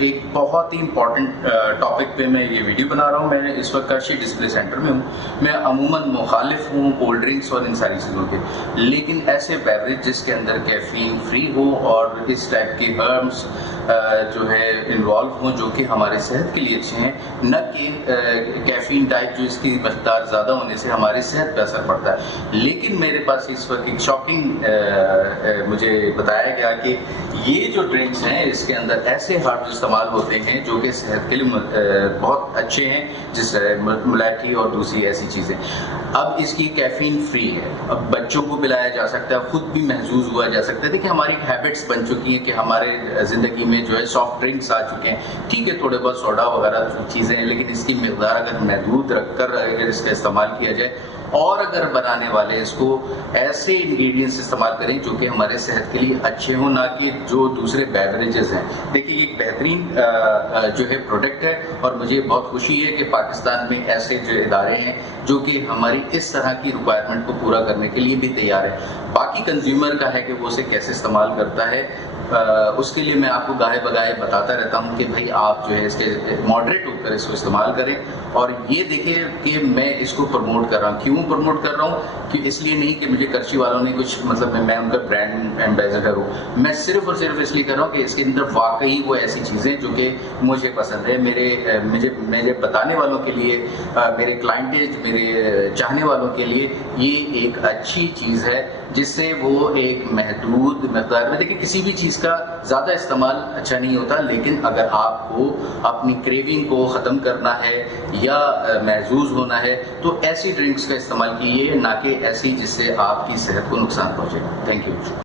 ایک بہت ہی important topic پہ میں یہ ویڈیو بنا رہا ہوں. میں اس وقت کرشی ڈسپلے سینٹر میں ہوں. میں عموماً مخالف ہوں کولڈ ڈرنکس اور ان ساری چیزوں کے, لیکن ایسے بیوریج جس کے اندر کیفین فری ہو اور اس ٹائپ کے ہربس جو ہے انوالو ہوں جو کہ ہمارے صحت کے لیے اچھے ہیں, نہ کہ کیفین ٹائپ جو اس کی مقدار زیادہ ہونے سے ہماری صحت پہ اثر پڑتا ہے. لیکن میرے پاس اس وقت ایک شاکنگ مجھے بتایا گیا کہ یہ جو ڈرنکس ہیں اس کے اندر ایسے ہربس استعمال ہوتے ہیں جو کہ صحت کے لیے بہت اچھے ہیں, جس ملاٹھی اور دوسری ایسی چیزیں. اب اس کی کیفین فری ہے, اب بچوں کو پلایا جا سکتا ہے, خود بھی محظوظ ہوا جا سکتا ہے. دیکھیں ہماری ہیبٹس بن چکی ہیں کہ ہمارے زندگی میں جو ہے سافٹ ڈرنکس آ چکے ہیں. ٹھیک ہے تھوڑے بہت سوڈا وغیرہ چیزیں ہیں, لیکن اس کی مقدار اگر محدود رکھ کر اگر اس کا استعمال کیا جائے, اور اگر بنانے والے اس کو ایسے انگریڈینٹس استعمال کریں جو کہ ہمارے صحت کے لیے اچھے ہوں, نہ کہ جو دوسرے بیوریجز ہیں. دیکھیے یہ ایک بہترین جو ہے پروڈکٹ ہے, اور مجھے بہت خوشی ہے کہ پاکستان میں ایسے جو ادارے ہیں جو کہ ہماری اس طرح کی ریکوائرمنٹ کو پورا کرنے کے لیے بھی تیار ہے. باقی کنزیومر کا ہے کہ وہ اسے کیسے استعمال کرتا ہے, اس کے لیے میں آپ کو گاہے بگاہے بتاتا رہتا ہوں کہ بھائی آپ جو ہے اس کے ماڈریٹ ہو کر اس کو استعمال کریں. اور یہ دیکھیں کہ میں اس کو پروموٹ کر رہا ہوں. کیوں پروموٹ کر رہا ہوں؟ کہ اس لیے نہیں کہ مجھے کرچی والوں نے کچھ مطلب میں ان کا برانڈ ایمبیسڈر ہوں. میں صرف اور صرف اس لیے کر رہا ہوں کہ اس کے اندر واقعی وہ ایسی چیزیں جو کہ مجھے پسند ہے, میرے بتانے والوں کے لیے, میرے کلائنٹیج, میرے چاہنے والوں کے لیے یہ ایک اچھی چیز ہے, جس سے وہ ایک محدود مقدار میں. دیکھیں کسی بھی چیز کا زیادہ استعمال اچھا نہیں ہوتا, لیکن اگر آپ کو اپنی کریونگ کو ختم کرنا ہے یا محظوظ ہونا ہے تو ایسی ڈرنکس کا استعمال کیجیے, نہ کہ ایسی جس سے آپ کی صحت کو نقصان پہنچے. Thank you.